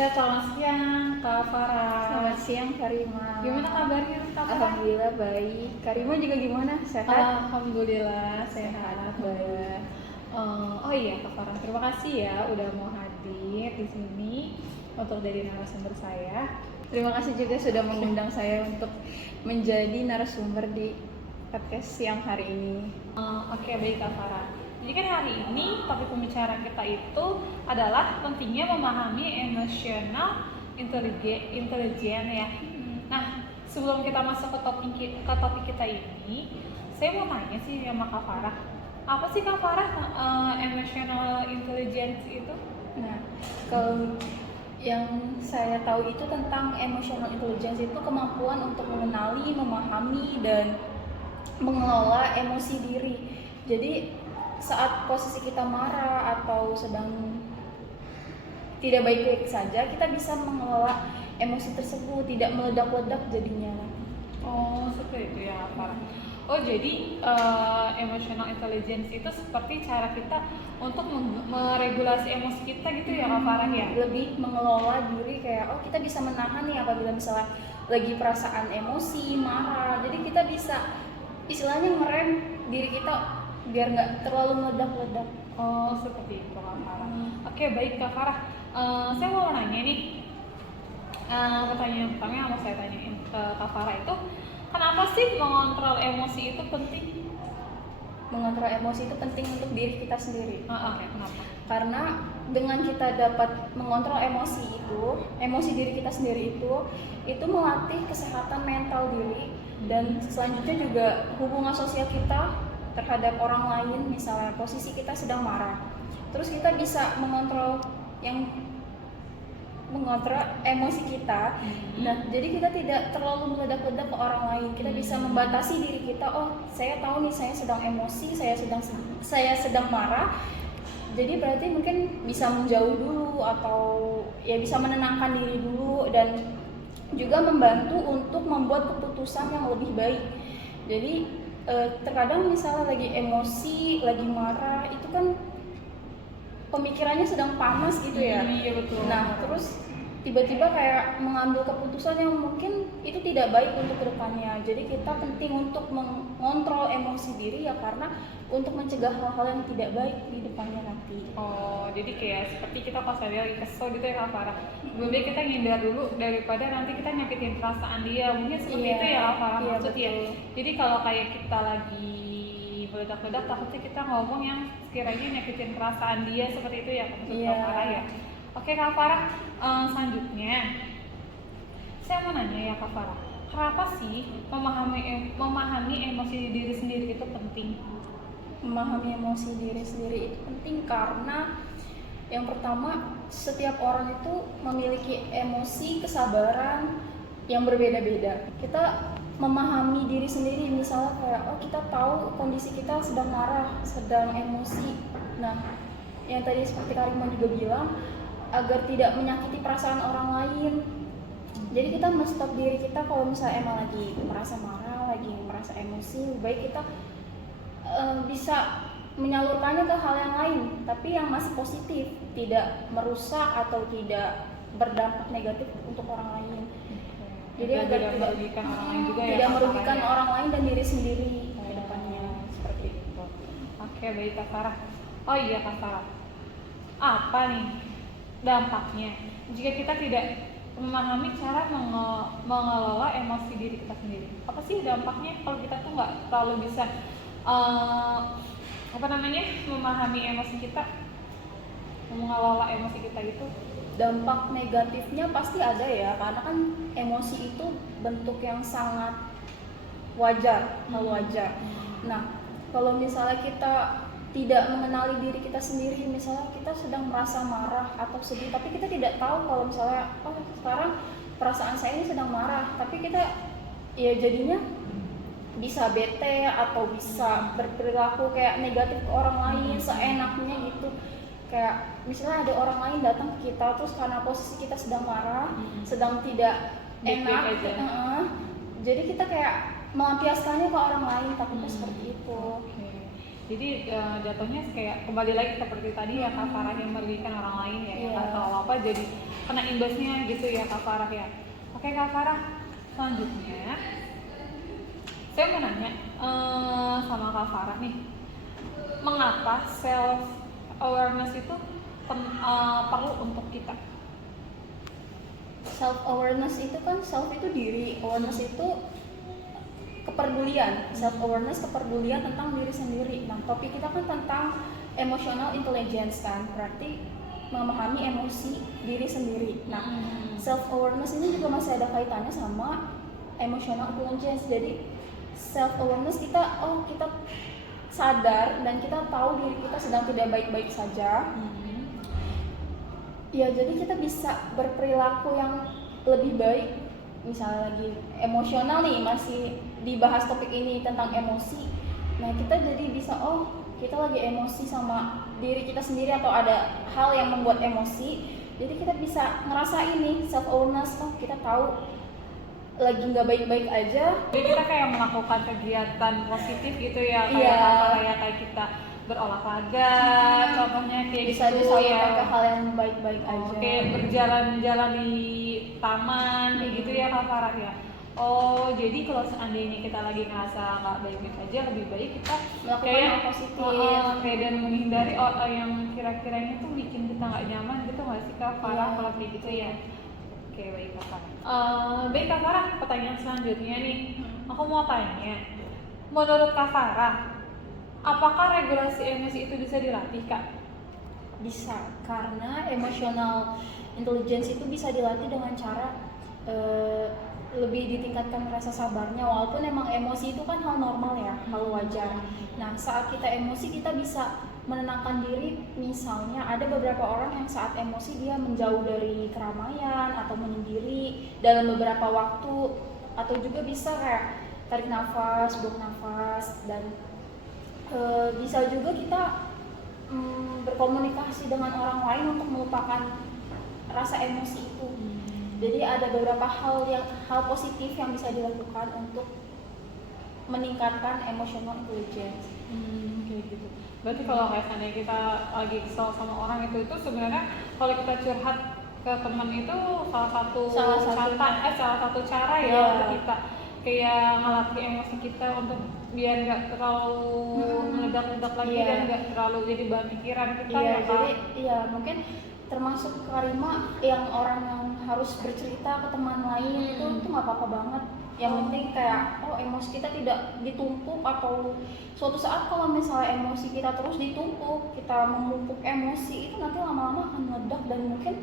Selamat siang Kak Selamat Farah. siang Karima. Gimana kabarnya Kak Farah? Alhamdulillah baik. Karima juga gimana? Sehat? Alhamdulillah sehat. Baik. Oh iya Kak Farah, terima kasih ya udah mau hadir di sini untuk jadi narasumber saya. Terima kasih juga sudah mengundang saya untuk menjadi narasumber di podcast siang hari ini. Oke, baik Kak Farah. Jadi kan hari ini topik pembicaraan kita itu adalah pentingnya memahami emosional intelijen ya. Nah, sebelum kita masuk ke topik kita ini, saya mau tanya sih sama Kak Farah. Apa sih Kak Farah emotional intelligence itu? Nah, kalau yang saya tahu itu tentang emotional intelligence itu kemampuan untuk mengenali, memahami, dan mengelola emosi diri. Jadi saat posisi kita marah atau sedang tidak baik-baik saja, kita bisa mengelola emosi tersebut, tidak meledak-ledak jadinya. Oh, seperti itu ya Kak Farah. Oh, jadi emotional intelligence itu seperti cara kita untuk meregulasi emosi kita gitu ya Kak Farah ya? Lebih mengelola diri, kayak kita bisa menahan nih apabila misalnya lagi perasaan emosi, marah. Jadi kita bisa istilahnya ngerem diri kita biar nggak terlalu meledak-ledak. Oh, seperti itu Kak Farah. Oke, baik Kak Farah. Saya mau nanya nih, pertanyaan pertama yang mau saya tanyain ke Kak Farah itu, kenapa sih mengontrol emosi itu penting? Mengontrol emosi itu penting untuk diri kita sendiri. Oke, kenapa? Karena dengan kita dapat mengontrol emosi diri kita sendiri itu melatih kesehatan mental diri, dan selanjutnya juga hubungan sosial kita terhadap orang lain. Misalnya posisi kita sedang marah, terus kita bisa mengontrol emosi kita. Nah, jadi kita tidak terlalu meledak-ledak ke orang lain. Kita bisa membatasi diri kita. Oh, saya tahu nih saya sedang emosi, saya sedang marah. Jadi berarti mungkin bisa menjauh dulu, atau ya bisa menenangkan diri dulu, dan juga membantu untuk membuat keputusan yang lebih baik. Jadi terkadang misalnya lagi emosi, lagi marah, itu kan pemikirannya sedang panas gitu ya. Iya, betul. Nah, terus tiba-tiba kayak mengambil keputusan yang mungkin itu tidak baik untuk kedepannya. Jadi kita penting untuk mengontrol emosi diri ya, karena untuk mencegah hal-hal yang tidak baik di depannya nanti. Oh, jadi kayak seperti kita pas lagi kesel gitu ya Kak Farah. Lebih baik kita ngindar dulu daripada nanti kita nyakitin perasaan dia. Mungkin seperti itu ya Kak Farah maksudnya. Jadi kalau kayak kita lagi meledak-ledak, takutnya kita ngomong yang sekiranya nyakitin perasaan dia, seperti itu ya maksud Kak Farah ya. Oke Kak Farah, selanjutnya saya mau nanya ya Kak Farah, kenapa sih memahami emosi diri sendiri itu penting? Memahami emosi diri sendiri itu penting karena yang pertama, setiap orang itu memiliki emosi, kesabaran yang berbeda-beda. Kita memahami diri sendiri, misalnya kayak kita tahu kondisi kita sedang marah, sedang emosi. Nah, yang tadi seperti Karima juga bilang, agar tidak menyakiti perasaan orang lain. Jadi kita men-stop diri kita kalau misalnya emang lagi merasa marah, lagi merasa emosi, baik kita bisa menyalurkannya ke hal yang lain, tapi yang masih positif, tidak merusak atau tidak berdampak negatif untuk orang lain. Jadi agar tidak merugikan orang lain juga ya. Tidak merugikan orang lain dan diri sendiri ke depannya, seperti itu. Oke, baik Kak Farah. Oh iya Kak Farah, apa nih dampaknya jika kita tidak memahami cara mengelola emosi diri kita sendiri? Apa sih dampaknya kalau kita tuh nggak terlalu bisa memahami emosi kita, mengelola emosi kita gitu? Dampak negatifnya pasti ada ya, karena kan emosi itu bentuk yang sangat wajar, hal wajar. Nah, kalau misalnya kita tidak mengenali diri kita sendiri, misalnya kita sedang merasa marah atau sedih, tapi kita tidak tahu kalau misalnya sekarang perasaan saya ini sedang marah, tapi kita ya jadinya bisa bete atau bisa berperilaku kayak negatif ke orang lain, seenaknya gitu. Kayak misalnya ada orang lain datang ke kita, terus karena posisi kita sedang marah, sedang tidak enak, jadi kita kayak melampiaskannya ke orang lain, takutnya seperti itu. Jadi jatuhnya kayak kembali lagi seperti tadi ya Kak Farah, yang merugikan orang lain ya, Iya. atau apa jadi kena imbasnya gitu ya Kak Farah ya. Oke Kak Farah, selanjutnya saya mau nanya sama Kak Farah nih, mengapa self awareness itu perlu untuk kita? Self awareness itu kan, self itu diri, awareness itu kepedulian. Self awareness kepedulian tentang diri sendiri. Nah, topik kita kan tentang emotional intelligence kan, berarti memahami emosi diri sendiri. Nah, self awareness ini juga masih ada kaitannya sama emotional intelligence. Jadi self awareness kita sadar dan kita tahu diri kita sedang tidak baik-baik saja. Ya, jadi kita bisa berperilaku yang lebih baik. Misalnya lagi emosional nih, masih dibahas topik ini tentang emosi. Nah, kita jadi bisa, kita lagi emosi sama diri kita sendiri atau ada hal yang membuat emosi. Jadi kita bisa ngerasain nih self awareness, kita tahu lagi nggak baik-baik aja. Jadi kita kayak melakukan kegiatan positif gitu ya, kayak kita berolahraga, contohnya kayak bisa gitu ya, ke hal yang baik-baik aja. Kayak berjalan-jalan di taman kayak gitu ya Kak Farah ya. Oh, jadi kalau seandainya kita lagi ngerasa nggak baik-baik aja, lebih baik kita melakukan kayak hal positif, kayak dan menghindari yang kira-kiranya tuh bikin kita nggak nyaman gitu nggak sih Kak Farah, kalau kayak gitu ya. Oke, baik Kak Farah. Baik Kak Farah, pertanyaan selanjutnya nih, aku mau tanya, menurut Kak Farah, apakah regulasi emosi itu bisa dilatih Kak? Bisa, karena emotional intelligence itu bisa dilatih dengan cara lebih ditingkatkan rasa sabarnya. Walaupun emang emosi itu kan hal normal ya, hal wajar. Nah, saat kita emosi kita bisa menenangkan diri. Misalnya ada beberapa orang yang saat emosi dia menjauh dari keramaian atau menyendiri dalam beberapa waktu, atau juga bisa kayak tarik nafas, buang nafas, dan bisa juga kita berkomunikasi dengan orang lain untuk melupakan rasa emosi itu. Jadi ada beberapa hal positif yang bisa dilakukan untuk meningkatkan emotional intelligence. Kayak gitu. Berarti kalau misalnya kita lagi kesel sama orang itu sebenarnya kalau kita curhat ke teman itu salah satu cara ya untuk kita kayak ngelatih emosi kita untuk biar nggak terlalu meledak-ledak lagi dan nggak terlalu jadi bahan pikiran kita ya Kak. Jadi mungkin termasuk Karima yang orang yang harus bercerita ke teman lain itu nggak apa-apa banget. Yang penting kayak emosi kita tidak ditumpuk, atau suatu saat kalau misalnya emosi kita terus ditumpuk, kita memumpuk emosi itu nanti lama-lama akan meledak, dan mungkin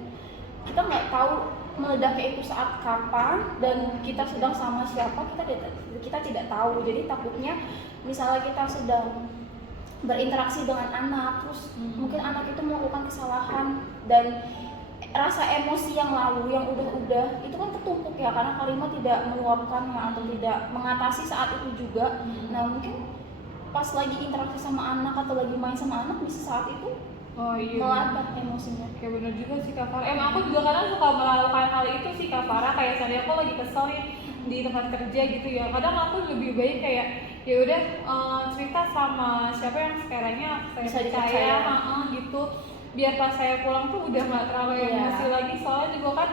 kita nggak tahu meledaknya itu saat kapan dan kita sedang sama siapa, kita tidak tahu. Jadi takutnya misalnya kita sedang berinteraksi dengan anak, terus mungkin anak itu melakukan kesalahan dan rasa emosi yang lalu yang udah itu kan tertumpuk ya, karena Karima tidak meluapkannya atau tidak mengatasi saat itu juga. Nah, mungkin pas lagi interaksi sama anak atau lagi main sama anak bisa saat itu meledak emosinya. Kayak bener juga sih Kak Farah. Emang aku juga kadang suka melakukan hal itu sih Kak Farah, kayak misalnya aku lagi kesel nih di tempat kerja gitu ya. Kadang aku lebih baik kayak ya udah cerita sama siapa yang sekiranya saya bisa percaya gitu, biar pas saya pulang tuh udah nggak terlalu emosi lagi. Soalnya juga kan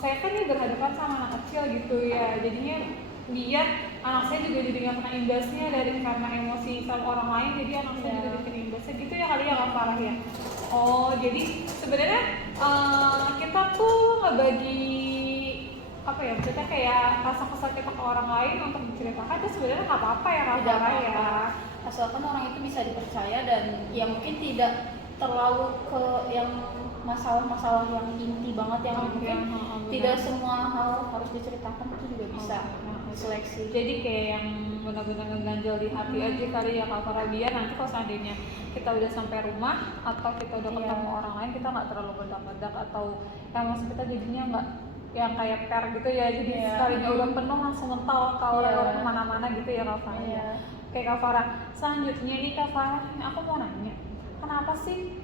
saya kan nih berhadapan sama anak kecil gitu ya, jadinya biar anak saya juga jadi nggak kena imbasnya dari karena emosi sama orang lain, jadi anak saya juga kena imbasnya gitu ya kali ya Kak Farah ya. Oh, jadi sebenarnya kita tuh ngebagi apa ya, maksudnya kayak rasa kesal kita ke orang lain untuk diceritakan itu sebenarnya nggak apa-apa ya Kak Farah ya, asalkan orang itu bisa dipercaya dan ya mungkin tidak terlalu ke yang masalah-masalah yang inti banget yang mungkin tidak semua hal harus diceritakan, itu juga bisa seleksi. Jadi kayak yang benar-benar ngeganjal di hati aja kali ya Kak Farah, biar nanti kalau seandainya kita udah sampai rumah atau kita udah ketemu orang lain, kita nggak terlalu meledak-ledak atau emosi kita jadinya nggak yang kayak per gitu ya, jadi sekalinya udah penuh langsung mental kalau kemana-mana gitu ya Kak Farah. Oke Kak Farah, selanjutnya nih Kak Farah, aku mau nanya, kenapa sih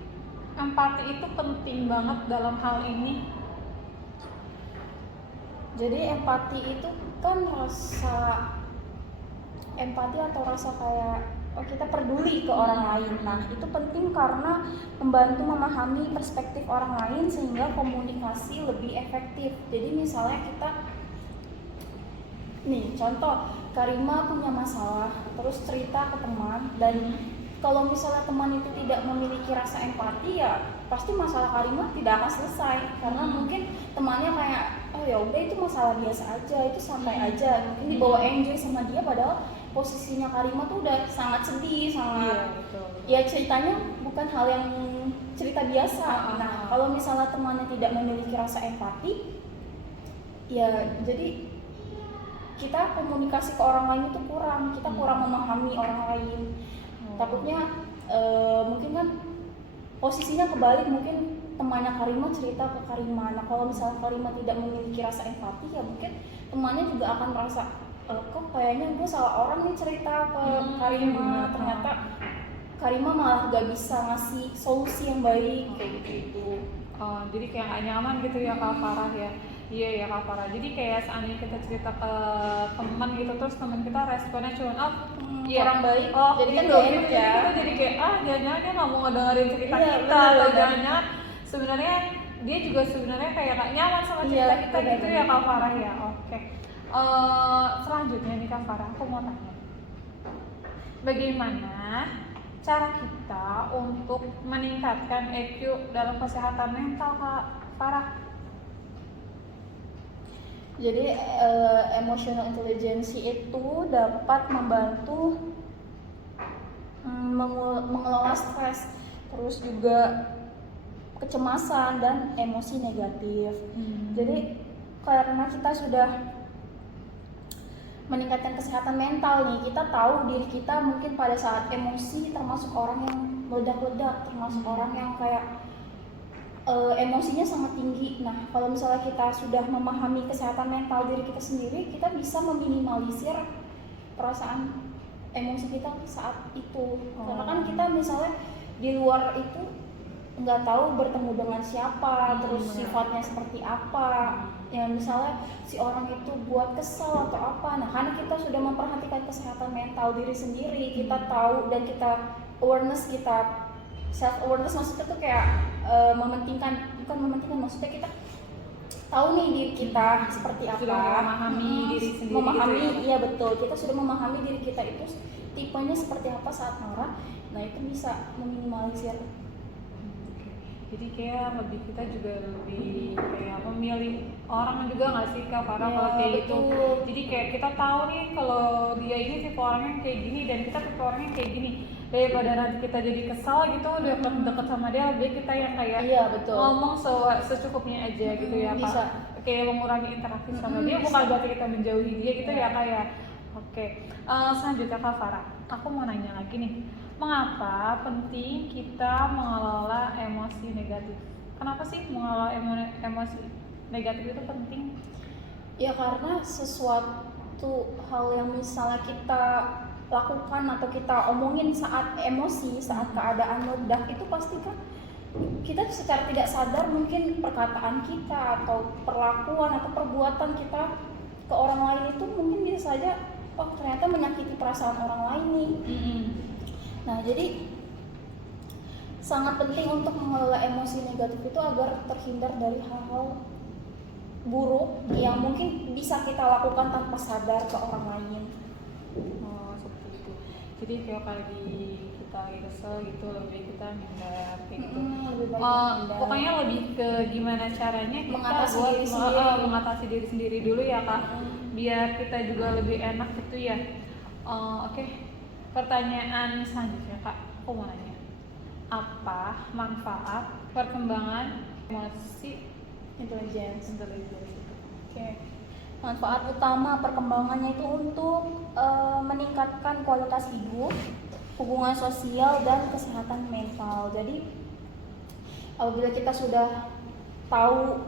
empati itu penting banget dalam hal ini? Jadi empati itu kan rasa empati atau rasa kayak kita peduli ke orang lain. Nah, itu penting karena membantu memahami perspektif orang lain sehingga komunikasi lebih efektif. Jadi misalnya kita nih contoh, Karima punya masalah terus cerita ke teman, dan kalau misalnya teman itu tidak memiliki rasa empati, ya pasti masalah Karima tidak akan selesai karena mungkin temannya kayak oh ya udah itu masalah biasa aja, itu santai aja, mungkin dibawa enjoy sama dia, padahal posisinya Karima tuh udah sangat sedih, sangat ya ceritanya bukan hal yang cerita biasa. Nah, kalau misalnya temannya tidak memiliki rasa empati, ya jadi kita komunikasi ke orang lain itu kurang, kita kurang memahami orang lain. Takutnya mungkin kan posisinya kebalik, mungkin temannya Karima cerita ke Karima. Nah, kalau misalnya Karima tidak memiliki rasa empati, ya mungkin temannya juga akan merasa kok kayaknya gue salah orang nih cerita ke Karima, ternyata Karima malah gak bisa ngasih solusi yang baik kayak gitu. Jadi kayak gak nyaman gitu ya Kak Farah ya. Iya ya Kak Farah. Jadi kayak seandainya kita cerita ke teman gitu, terus teman kita responnya cuma kurang baik. Jadi kan gak enak ya. Kita jadi kayak jangan-jangan dia nggak mau ngedengerin cerita kita, atau jangan-jangan sebenarnya dia juga sebenarnya kayak gak nyaman sama cerita kita gitu ya Kak Farah ya. Oke. Selanjutnya nih Kak Farah, aku mau tanya, bagaimana cara kita untuk meningkatkan EQ dalam kesehatan mental Kak Farah? Jadi emotional intelligence itu dapat membantu mengelola stres, terus juga kecemasan dan emosi negatif. Jadi karena kita sudah meningkatkan kesehatan mental nih, kita tahu diri kita mungkin pada saat emosi termasuk orang yang meledak-ledak, termasuk orang yang kayak emosinya sangat tinggi. Nah, kalau misalnya kita sudah memahami kesehatan mental diri kita sendiri, kita bisa meminimalisir perasaan emosi kita saat itu. Karena kan kita misalnya di luar itu nggak tahu bertemu dengan siapa, terus sifatnya seperti apa. Ya misalnya si orang itu buat kesal atau apa. Nah, karena kita sudah memperhatikan kesehatan mental diri sendiri, kita tahu dan kita awareness, kita self awareness maksudnya tuh kayak bukan mementingkan, maksudnya kita tahu nih diri kita seperti apa, sudah memahami diri sendiri. Memahami, gitu ya? Iya betul. Kita sudah memahami diri kita itu tipenya seperti apa saat marah. Nah, itu bisa meminimalisir. Jadi kayak lebih kita juga lebih kayak memilih orang juga nggak sih Kak Farah kalau kayak gitu. Jadi kayak kita tahu nih kalau dia ini tipe orangnya kayak gini dan kita tipe orangnya kayak gini. Daripada nanti kita jadi kesal gitu deket sama dia, lebih kita yang kayak ngomong secukupnya aja gitu ya Kak. Bisa. Kayak mengurangi interaksi sama dia, bukan berarti kita menjauhi dia gitu ya Kak ya. Oke. Selanjutnya Kak Farah, aku mau nanya lagi nih. Mengapa penting kita mengelola emosi negatif? Kenapa sih mengelola emosi negatif itu penting? Ya karena sesuatu hal yang misalnya kita lakukan atau kita omongin saat emosi, saat keadaan meledak, itu pasti kan kita secara tidak sadar mungkin perkataan kita atau perlakuan atau perbuatan kita ke orang lain itu mungkin bisa saja ternyata menyakiti perasaan orang lain nih. Nah, jadi sangat penting untuk mengelola emosi negatif itu agar terhindar dari hal-hal buruk yang mungkin bisa kita lakukan tanpa sadar ke orang lain. Seperti itu. Jadi kayak kita lagi kesel gitu, lebih kita hindar kayak gitu. Pokoknya lebih ke gimana caranya kita mengatasi diri sendiri dulu ya Kak. Biar kita juga lebih enak gitu ya. Oke. Pertanyaan selanjutnya Kak, aku mau nanya, apa manfaat perkembangan emosi intelligence itu? Oke. Manfaat utama perkembangannya itu untuk meningkatkan kualitas hidup, hubungan sosial dan kesehatan mental. Jadi apabila kita sudah tahu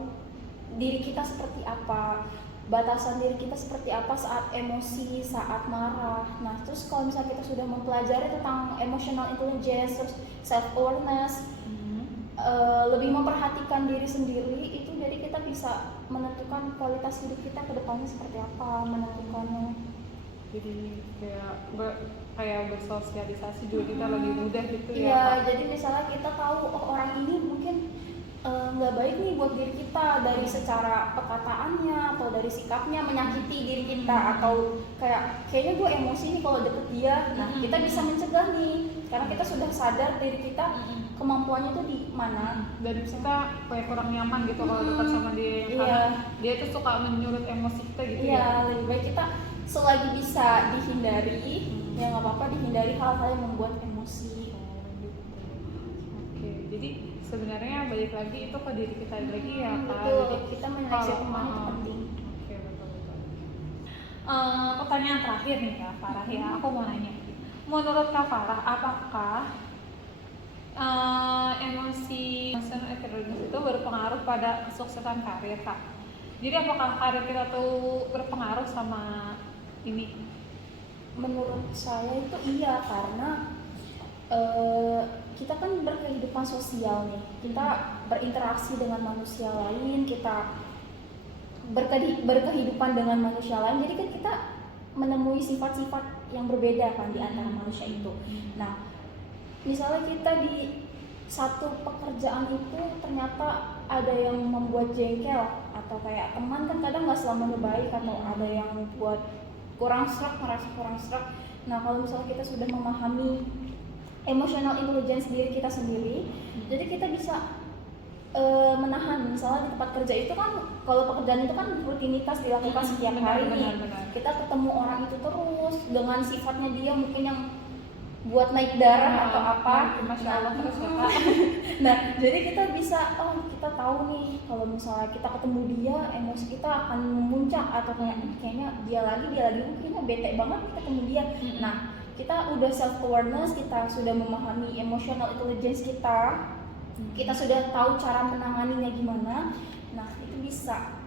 diri kita seperti apa, batasan diri kita seperti apa saat emosi, saat marah. Nah, terus kalau misalnya kita sudah mempelajari tentang emotional intelligence, terus self awareness, lebih memperhatikan diri sendiri, itu jadi kita bisa menentukan kualitas hidup kita ke depannya seperti apa, menentukannya. Jadi kayak kayak bersosialisasi juga kita lebih mudah gitu ya. Iya, Kak. jadi misalnya kita tahu oh orang ini mungkin nggak baik nih buat diri kita dari secara perkataannya atau dari sikapnya menyakiti diri kita, atau kayaknya gue emosi nih kalau deket dia. Nah, kita bisa mencegah nih karena kita sudah sadar diri kita kemampuannya tuh di mana. Dan kita kayak kurang nyaman gitu kalau dekat sama dia, karena dia tuh suka menyurut emosi kita gitu Iya, ya. lebih baik kita selagi bisa dihindari, ya nggak apa-apa dihindari hal-hal yang membuat emosi. Oke, jadi sebenarnya balik lagi itu ke diri kita lagi ya Kak. Betul, Jadi kita menyeleksi teman itu penting. Oke, betul. Pertanyaan terakhir nih Kak Farah ya, aku mau nanya. Menurut Kak Farah, apakah emosi emotional intelligence itu berpengaruh pada kesuksesan karir Kak? Jadi apakah karir kita tuh berpengaruh sama ini? Menurut saya itu iya, karena kita kan berkehidupan sosial nih, kita berinteraksi dengan manusia lain, kita berkehidupan dengan manusia lain, jadi kan kita menemui sifat-sifat yang berbeda kan di antara manusia itu. Nah, misalnya kita di satu pekerjaan itu ternyata ada yang membuat jengkel, atau kayak teman kan kadang nggak selamanya baik, atau ada yang buat merasa kurang serak. Nah, kalau misalnya kita sudah memahami emotional intelligence diri kita sendiri, jadi kita bisa menahan. Misalnya di tempat kerja itu kan, kalau pekerjaan itu kan rutinitas dilakukan setiap hari nih. Kita ketemu orang itu terus dengan sifatnya dia mungkin yang buat naik darah atau apa. Masya Allah terus ya Kak. Nah, jadi kita bisa, kita tahu nih kalau misalnya kita ketemu dia, emosi kita akan memuncak, atau kayaknya dia lagi kayaknya bete banget nih ketemu dia. Nah, kita udah self awareness, kita sudah memahami emotional intelligence kita sudah tahu cara menanganinya gimana. Nah, itu bisa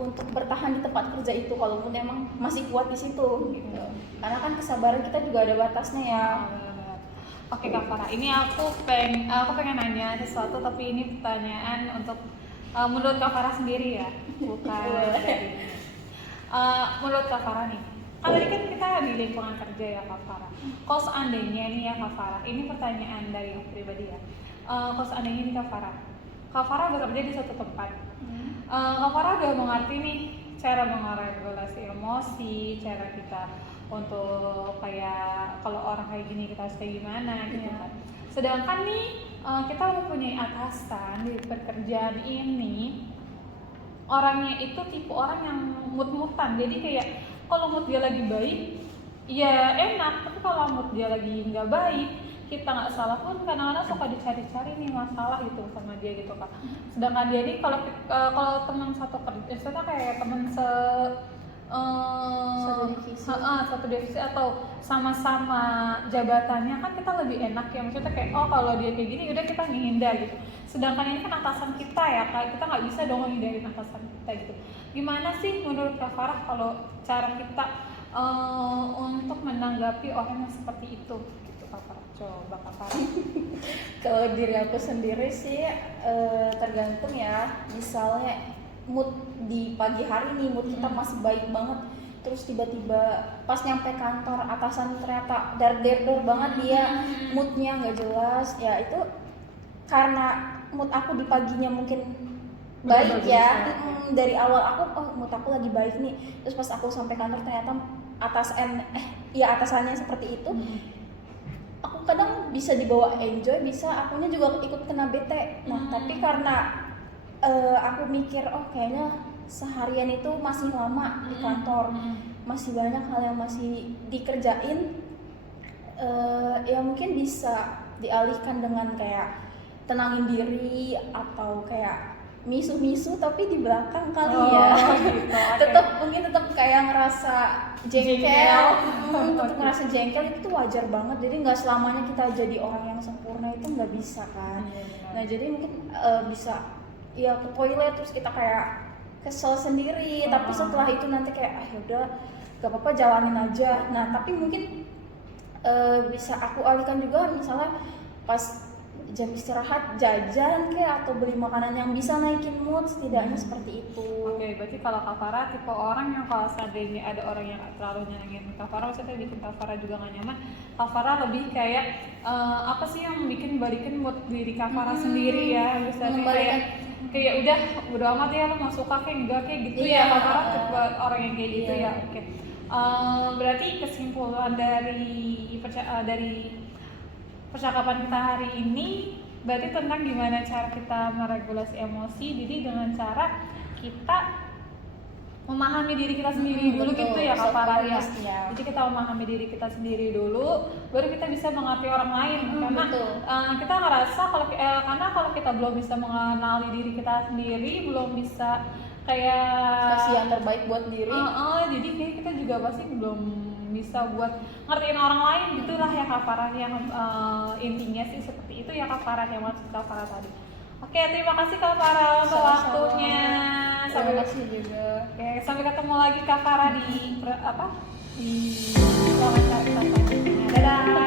untuk bertahan di tempat kerja itu kalaupun emang masih kuat di situ gitu. Karena kan kesabaran kita juga ada batasnya ya. Oke Kak Farah, ini aku pengen nanya sesuatu, tapi ini pertanyaan untuk menurut Kak Farah sendiri ya, bukan dari menurut Kak Farah nih. Kalau tadi kan kita di lingkungan kerja ya Kak Farah. Kalau seandainya nih ya Kak Farah, ini pertanyaan dari aku pribadi ya. Kalau seandainya nih Kak Farah bekerja di suatu tempat. Kak Farah udah mengerti nih cara mengeregulasi emosi, cara kita untuk kayak kalau orang kayak gini kita harus kayak gimana gitu kan. Sedangkan nih kita mempunyai atasan di pekerjaan ini, orangnya itu tipe orang yang mut-mutan. Jadi kayak kalau mood dia lagi baik ya enak, tapi kalau mood dia lagi nggak baik, kita nggak salah pun kadang-kadang suka dicari-cari nih masalah gitu sama dia gitu Kak. Sedangkan dia ini kalau teman satu kerja, kayak teman satu divisi atau sama-sama jabatannya kan kita lebih enak ya, maksudnya kayak kalau dia kayak gini udah kita menghindar gitu. Sedangkan ini kan atasan kita ya Kak, kita nggak bisa dong menghindarin atasan kita gitu. Gimana sih menurut Kak Farah kalau cara kita untuk menanggapi orang yang seperti itu gitu Kak Farah? Coba Kak Farah. Kalau diri aku sendiri sih tergantung ya. Misalnya mood di pagi hari nih, mood kita masih baik banget, terus tiba-tiba pas nyampe kantor atasan ternyata dar-der banget dia, moodnya nggak jelas ya. Itu karena mood aku di paginya mungkin baik ya. Dari awal aku mood aku lagi baik nih, terus pas aku sampai kantor ternyata atasannya seperti itu. Aku kadang bisa dibawa enjoy, bisa akunya juga ikut kena bete. Nah, tapi karena aku mikir kayaknya seharian itu masih lama di kantor, masih banyak hal yang masih dikerjain, ya mungkin bisa dialihkan dengan kayak tenangin diri atau kayak misu-misu tapi di belakang kali ya. Gitu. tetap kayak ngerasa jengkel. Tetap ngerasa jengkel itu wajar banget. Jadi nggak selamanya kita jadi orang yang sempurna, itu nggak bisa kan. Nah, jadi mungkin bisa ya ke toilet terus kita kayak kesel sendiri, tapi setelah itu nanti kayak udah gak apa-apa jalanin aja. Nah, tapi mungkin bisa aku alihkan juga, misalnya pas jam istirahat jajan kayak atau beli makanan yang bisa naikin mood, setidaknya seperti itu. Oke, berarti kalau Kak Farah tipe orang yang kalau seandainya ada orang yang terlalu nyenengin Kak Farah, maksudnya bikin Kak Farah juga gak nyaman, Kak Farah lebih kayak apa sih yang balikin mood diri Kak Farah sendiri ya, misalnya kayak udah amat ya, lo mau suka kayak enggak kayak gitu ya Kak Farah, tipe orang yang kayak gitu ya. Oke. Berarti kesimpulan dari percakapan kita hari ini berarti tentang gimana cara kita meregulasi emosi. Jadi dengan cara kita memahami diri kita sendiri dulu gitu ya Kak Farah ya. Jadi kita memahami diri kita sendiri dulu, baru kita bisa mengerti orang lain. Karena kita ngerasa karena kalau kita belum bisa mengenali diri kita sendiri, belum bisa kayak kasih yang terbaik buat diri. Jadi kayak kita juga pasti belum bisa buat ngertiin orang lain gitulah ya Kak Farah, yang intinya sih seperti itu ya Kak Farah, yang maksud Kak Farah tadi. Oke, terima kasih Kak Farah untuk waktunya. Terima kasih juga. Oke, sampai ketemu lagi Kak Farah di wawancara kita selanjutnya. Dadah.